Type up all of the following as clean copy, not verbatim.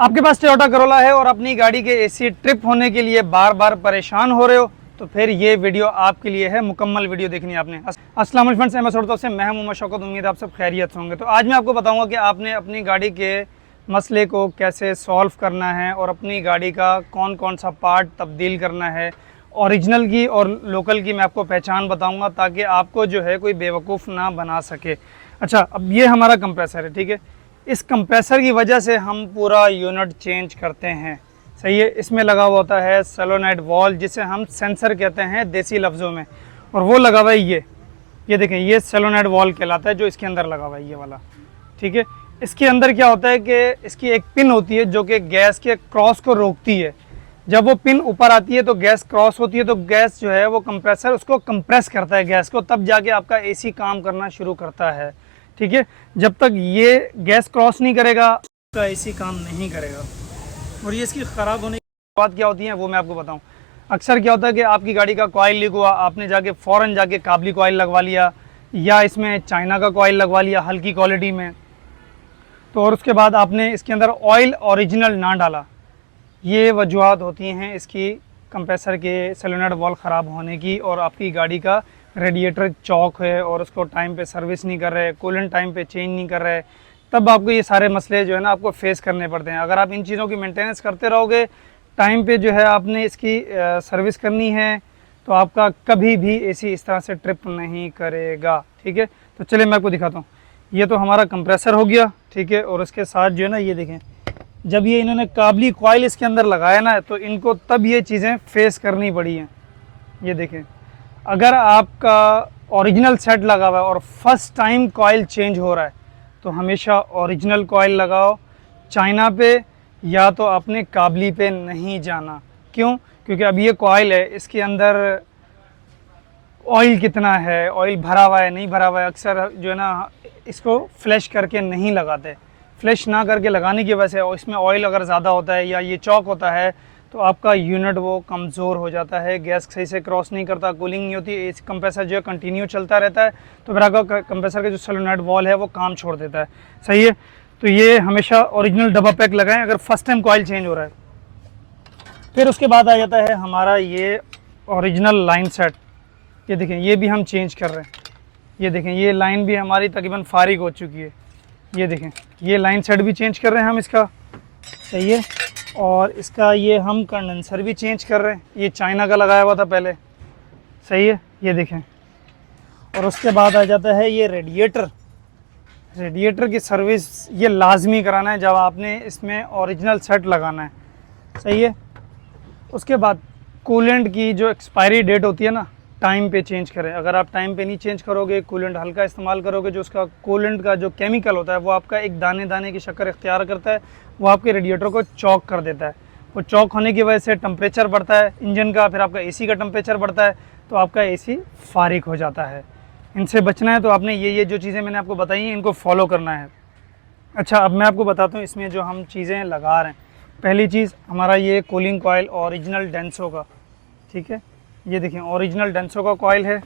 आपके पास Toyota Corolla है और अपनी गाड़ी के एसी ट्रिप होने के लिए बार बार परेशान हो रहे हो, तो फिर ये वीडियो आपके लिए है। मुकम्मल वीडियो देखनी है आपने। अस्सलाम वालेकुम फ्रेंड्स, एमएस ऑटो से मैं हूं मोहम्मद शौकत। उम्मीद है आप सब खैरियत होंगे। तो आज मैं आपको बताऊंगा कि आपने अपनी गाड़ी के मसले को कैसे सॉल्व करना है और अपनी गाड़ी का कौन कौन सा पार्ट तब्दील करना है। ओरिजिनल की और लोकल की मैं आपको पहचान बताऊंगा ताकि आपको जो है कोई बेवकूफ़ ना बना सके। अच्छा, अब ये हमारा कंप्रेसर है, ठीक है। इस कंप्रेसर की वजह से हम पूरा यूनिट चेंज करते हैं, सही है। इसमें लगा हुआ होता है सोलोनाइड वॉल, जिसे हम सेंसर कहते हैं देसी लफ्ज़ों में, और वो लगा हुआ है ये देखें, ये सोलोनाइड वॉल कहलाता है जो इसके अंदर लगा हुआ है, ये वाला, ठीक है। इसके अंदर क्या होता है कि इसकी एक पिन होती है जो कि गैस के क्रॉस को रोकती है। जब वो पिन ऊपर आती है तो गैस क्रॉस होती है, तो गैस जो है वो कंप्रेसर उसको कंप्रेस करता है गैस को, तब जाके आपका एसी काम करना शुरू करता है, ठीक है। जब तक ये गैस क्रॉस नहीं करेगा तो एसी काम नहीं करेगा। और ये इसकी ख़राब होने की बात क्या होती है वो मैं आपको बताऊं। अक्सर क्या होता है कि आपकी गाड़ी का कॉइल लीक हुआ, आपने जाके फ़ौरन जाके काबली कॉइल लगवा लिया या इसमें चाइना का कॉइल लगवा लिया हल्की क्वालिटी में, तो और उसके बाद आपने इसके अंदर ऑयल ओरिजिनल ना डाला। ये वजूहत होती हैं इसकी कंप्रेसर के सोलेनॉइड वॉल्व ख़राब होने की, और आपकी गाड़ी का रेडिएटर चौक है और उसको टाइम पे सर्विस नहीं कर रहे, कूलेंट टाइम पे चेंज नहीं कर रहे, तब आपको ये सारे मसले जो है ना आपको फेस करने पड़ते हैं। अगर आप इन चीज़ों की मेंटेनेंस करते रहोगे, टाइम पे जो है आपने इसकी सर्विस करनी है, तो आपका कभी भी एसी इस तरह से ट्रिप नहीं करेगा, ठीक है। तो चलिए मैं आपको दिखाता हूँ। ये तो हमारा कंप्रेसर हो गया, ठीक है। और उसके साथ जो है ना ये देखें, जब ये इन्होंने काबली कॉइल इसके अंदर लगाया ना, तो इनको तब ये चीज़ें फेस करनी पड़ी हैं। ये देखें, अगर आपका ओरिजिनल सेट लगा हुआ है और फर्स्ट टाइम कॉइल चेंज हो रहा है, तो हमेशा ओरिजिनल कॉइल लगाओ, चाइना पे या तो अपने काबली पे नहीं जाना। क्यों? क्योंकि अब ये कॉइल है, इसके अंदर ऑयल कितना है, ऑयल भरा हुआ है नहीं भरा हुआ है, अक्सर जो है ना इसको फ्लैश करके नहीं लगाते। फ्लैश ना करके लगाने की वजह से इसमें ऑयल अगर ज़्यादा होता है या ये चौक होता है, तो आपका यूनिट वो कमज़ोर हो जाता है, गैस सही से क्रॉस नहीं करता, कूलिंग नहीं होती, इस कंप्रेसर जो है कंटिन्यू चलता रहता है, तो फिर आपका कंप्रेसर का जो सोलेनॉइड वॉल्व है वो काम छोड़ देता है, सही है। तो ये हमेशा ओरिजिनल डब्बा पैक लगाएं अगर फर्स्ट टाइम कॉइल चेंज हो रहा है। फिर उसके बाद आ जाता है हमारा ये ओरिजिनल लाइन सेट। ये देखें, ये भी हम चेंज कर रहे हैं। ये देखें, ये लाइन भी हमारी तकरीबन फारिग हो चुकी है। ये देखें, ये लाइन सेट भी चेंज कर रहे हैं हम इसका, सही है। और इसका ये हम कंडेंसर भी चेंज कर रहे हैं, ये चाइना का लगाया हुआ था पहले, सही है। ये देखें, और उसके बाद आ जाता है ये रेडिएटर की सर्विस ये लाजमी कराना है जब आपने इसमें ओरिजिनल सेट लगाना है, सही है। उसके बाद कूलेंट की जो एक्सपायरी डेट होती है ना, टाइम पे चेंज करें। अगर आप टाइम पे नहीं चेंज करोगे, कूलेंट हल्का इस्तेमाल करोगे, जो उसका कूलेंट का जो केमिकल होता है वो आपका एक दाने दाने की शक्ल इख्तियार करता है, वो आपके रेडिएटर को चॉक कर देता है। वो चॉक होने की वजह से टेम्परेचर बढ़ता है इंजन का, फिर आपका एसी का टेम्परेचर बढ़ता है, तो आपका एसी फारिग हो जाता है। इनसे बचना है तो आपने ये जो चीज़ें मैंने आपको बताई हैं इनको फॉलो करना है। अच्छा, अब मैं आपको बताता हूँ इसमें जो हम चीज़ें लगा रहे हैं। पहली चीज़ हमारा ये कूलिंग कॉयल ओरिजिनल डेंसो का, ठीक है। ये देखें, ओरिजिनल डेंसो का कॉयल है,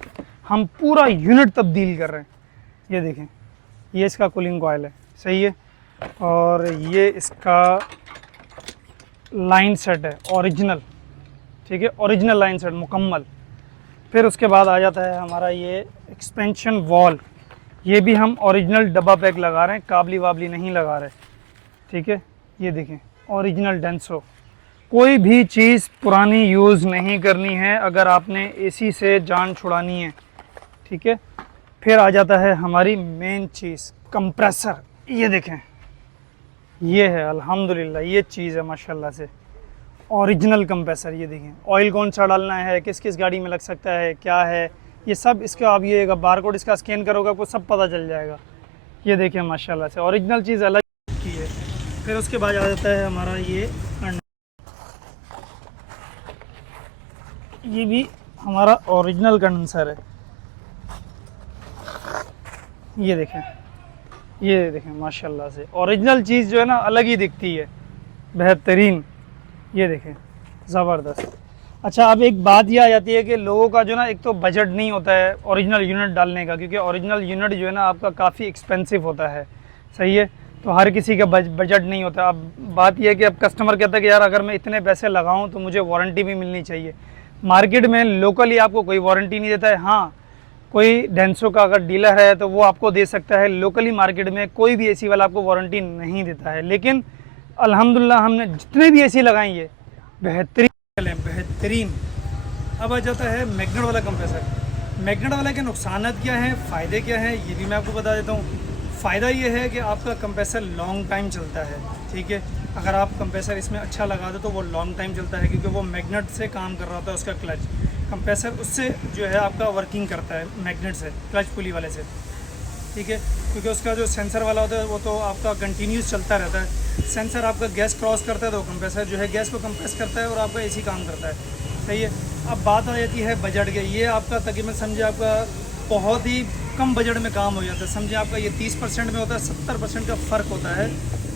हम पूरा यूनिट तब्दील कर रहे हैं। ये देखें, ये इसका कूलिंग कॉयल है, सही है। और ये इसका लाइन सेट है ओरिजिनल, ठीक है, ओरिजिनल लाइन सेट मुकम्मल। फिर उसके बाद आ जाता है हमारा ये एक्सपेंशन वॉल, ये भी हम ओरिजिनल डब्बा पैक लगा रहे हैं, काबली वाबली नहीं लगा रहे, ठीक है। ये देखें, ओरिजिनल डेंसो। कोई भी चीज़ पुरानी यूज़ नहीं करनी है अगर आपने एसी से जान छुड़ानी है, ठीक है। फिर आ जाता है हमारी मेन चीज़, कंप्रेसर। ये देखें, ये है अल्हम्दुलिल्लाह, ये चीज़ है माशाल्लाह से ओरिजिनल कंप्रेसर। ये देखें, ऑयल कौन सा डालना है, किस किस गाड़ी में लग सकता है, क्या है, ये सब इसका आप ये बारकोड इसका स्कैन करोगे आपको सब पता चल जाएगा। ये देखें माशाल्लाह से ओरिजिनल चीज़ अलग की है। फिर उसके बाद आ जाता है हमारा ये भी हमारा ओरिजिनल कंडेंसर है। ये देखें माशाल्लाह से ओरिजिनल चीज़ जो है ना अलग ही दिखती है, बेहतरीन। ये देखें, ज़बरदस्त। अच्छा, अब एक बात ये आ जाती है कि लोगों का जो ना एक तो बजट नहीं होता है ओरिजिनल यूनिट डालने का, क्योंकि ओरिजिनल यूनिट जो है ना आपका काफ़ी एक्सपेंसिव होता है, सही है। तो हर किसी का बजट नहीं होता। अब बात यह है कि अब कस्टमर कहता है कि यार अगर मैं इतने पैसे लगाऊं तो मुझे वारंटी भी मिलनी चाहिए। मार्केट में लोकली आपको कोई वारंटी नहीं देता है। हाँ, कोई डेंसो का अगर डीलर है तो वो आपको दे सकता है। लोकली मार्केट में कोई भी एसी वाला आपको वारंटी नहीं देता है। लेकिन अल्हम्दुलिल्लाह हमने जितने भी एसी लगाए ये बेहतरीन। अब आ जाता है मैग्नेट वाला कंप्रेसर। मैग्नेट वाला के नुकसान क्या हैं, फ़ायदे क्या हैं, ये भी मैं आपको बता देता हूँ। फ़ायदा ये है कि आपका कंप्रेसर लॉन्ग टाइम चलता है, ठीक है। अगर आप कंप्रेसर इसमें अच्छा लगा दो तो वो लॉन्ग टाइम चलता है, क्योंकि वो मैग्नेट से काम कर रहा होता है। उसका क्लच कंप्रेसर उससे जो है आपका वर्किंग करता है, मैग्नेट से, क्लच पुली वाले से, ठीक है। क्योंकि उसका जो सेंसर वाला होता है वो तो आपका कंटिन्यूस चलता रहता है। सेंसर आपका गैस क्रॉस करता है तो कंप्रेसर जो है गैस को कंप्रेस करता है और आपका एसी काम करता है, सही है। अब बात आ जाती है बजट के। ये आपका तकरीबन समझे आपका बहुत ही कम बजट में काम हो जाता है। समझे आपका ये 30% में होता है, 70% का फ़र्क होता है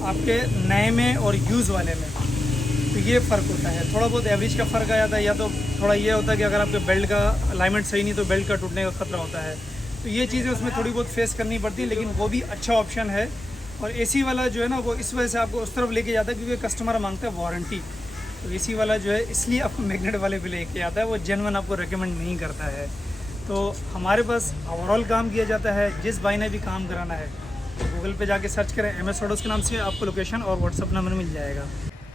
आपके नए में और यूज़ वाले में। तो ये फ़र्क होता है, थोड़ा बहुत एवरेज का फ़र्क आ जाता है। या तो थोड़ा ये होता है कि अगर आपके बेल्ट का अलाइनमेंट सही नहीं तो बेल्ट का टूटने का ख़तरा होता है। तो ये चीज़ें उसमें थोड़ी बहुत फेस करनी पड़ती है, लेकिन वो भी अच्छा ऑप्शन है। और एसी वाला जो है ना वो इस वजह से आपको उस तरफ लेके जाता है क्योंकि कस्टमर मांगता है वारंटी। तो एसी वाला जो है इसलिए आपको मैग्नेट वाले पे लेके आता है, वो जेन्युइन आपको रेकमेंड नहीं करता है। तो हमारे पास ओवरऑल काम किया जाता है। जिस भाई ने भी काम कराना है तो गूगल पे जाके सर्च करें MS ऑटोज़ के नाम से, आपको लोकेशन और व्हाट्सअप नंबर मिल जाएगा।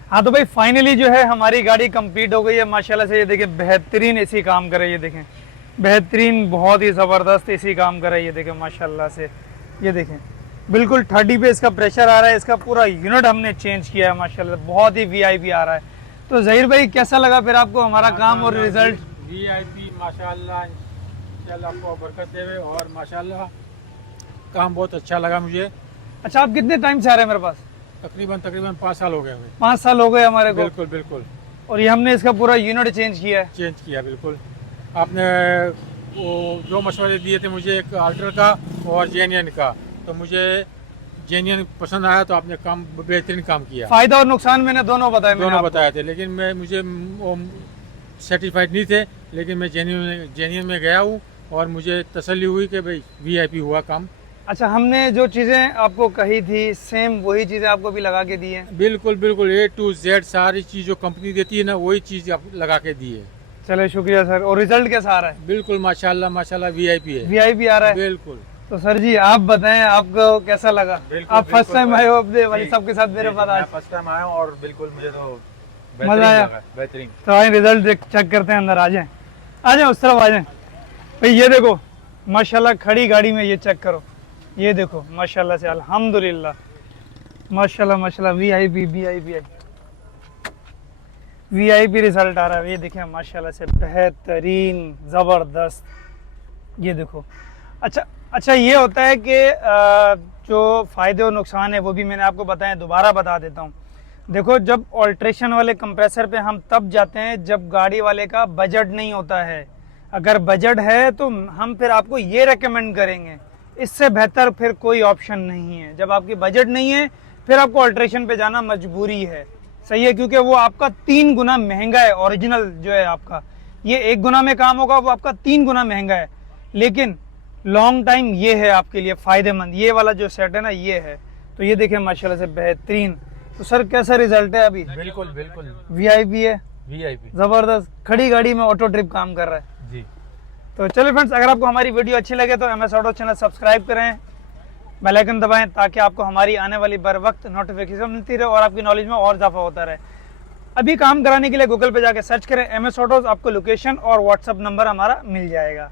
हाँ तो भाई फाइनली जो है हमारी गाड़ी कंप्लीट हो गई है माशाल्लाह से। ये देखें बेहतरीन एसी काम कर रही है, देखें बेहतरीन, बहुत ही ज़बरदस्त एसी काम कर रही है, देखें माशाल्लाह से। ये देखें बिल्कुल 30 पे इसका प्रेशर आ रहा है। इसका पूरा यूनिट हमने चेंज किया है माशाल्लाह, बहुत ही VIP आ रहा है। तो ज़हीर भाई कैसा लगा फिर आपको हमारा काम और रिजल्ट? VIP माशाल्लाह, इंशाल्लाह आपको बरकत देवे। और माशाल्लाह काम बहुत अच्छा लगा मुझे। अच्छा, आप कितने टाइम से आ रहे हैं मेरे पास? तकरीबन 5 साल हो गए हुए। 5 साल हो गए हमारे को। बिल्कुल बिल्कुल। और ये हमने इसका पूरा यूनिट चेंज किया है। चेंज किया बिल्कुल। आपने वो जो मशवरे दिए थे मुझे, एक अल्ट्रा का और जेनियन का, तो मुझे जेनियन पसंद आया। तो आपने काम बेहतरीन काम किया। फायदा और नुकसान मैंने दोनों बताए थे, लेकिन मुझे सर्टिफाइड नहीं थे। लेकिन मैं जेन्युइन में गया हूँ और मुझे तसल्ली हुई कि भाई VIP हुआ काम। अच्छा, हमने जो चीज़ें आपको कही थी सेम वही चीज़ें आपको भी लगा के दी हैं? बिल्कुल बिल्कुल, A to Z सारी चीज़ जो कंपनी देती है ना वही चीज़ आप लगा के दी है। चले शुक्रिया सर। और रिजल्ट कैसा आ रहा है? बिल्कुल माशाल्लाह माशाल्लाह VIP है। VIP आ रहा है बिल्कुल। तो सर जी आप बताएं आपको कैसा लगा? आप फर्स्ट टाइम आए हो अपने वाली साहब के साथ मेरे पास आज? फर्स्ट टाइम आया हूं और बिल्कुल मुझे तो मजा आया, बेहतरीन। तो आए रिजल्ट चेक करते हैं। अंदर आ जाएं उस तरफ आ जाएं। भाई ये देखो माशाल्लाह खड़ी गाड़ी में ये चेक करो, ये देखो माशाल्लाह से अल्हम्दुलिल्लाह, माशाल्लाह माशाल्लाह VIP रिजल्ट आ रहा है। ये देखें माशाल्लाह से बेहतरीन ज़बरदस्त, ये देखो। अच्छा ये होता है कि जो फ़ायदे और नुकसान है वो भी मैंने आपको बताएं, दोबारा बता देता हूँ। देखो, जब ऑल्ट्रेशन वाले कंप्रेसर पे हम तब जाते हैं जब गाड़ी वाले का बजट नहीं होता है। अगर बजट है तो हम फिर आपको ये रेकमेंड करेंगे, इससे बेहतर फिर कोई ऑप्शन नहीं है। जब आपकी बजट नहीं है फिर आपको ऑल्ट्रेशन पे जाना मजबूरी है, सही है, क्योंकि वो आपका 3 गुना महंगा है। ओरिजिनल जो है आपका ये 1 गुना में काम होगा, वो आपका 3 गुना महंगा है। लेकिन लॉन्ग टाइम ये है आपके लिए फ़ायदेमंद, ये वाला जो सेट है ना ये है। तो ये देखें माशाल्लाह से बेहतरीन। तो सर कैसा रिजल्ट है अभी? बिल्कुल बिल्कुल VIP है, VIP ज़बरदस्त, खड़ी गाड़ी में ऑटो ट्रिप काम कर रहा है जी। तो चलिए फ्रेंड्स, अगर आपको हमारी वीडियो अच्छी लगे तो MS ऑटो चैनल सब्सक्राइब करें, बेल आइकन दबाएं ताकि आपको हमारी आने वाली बर वक्त नोटिफिकेशन मिलती रहे और आपकी नॉलेज में और इजाफा होता रहे। अभी काम कराने के लिए गूगल पे जाके सर्च करें MS ऑटोज़, आपको लोकेशन और व्हाट्सअप नंबर हमारा मिल जाएगा।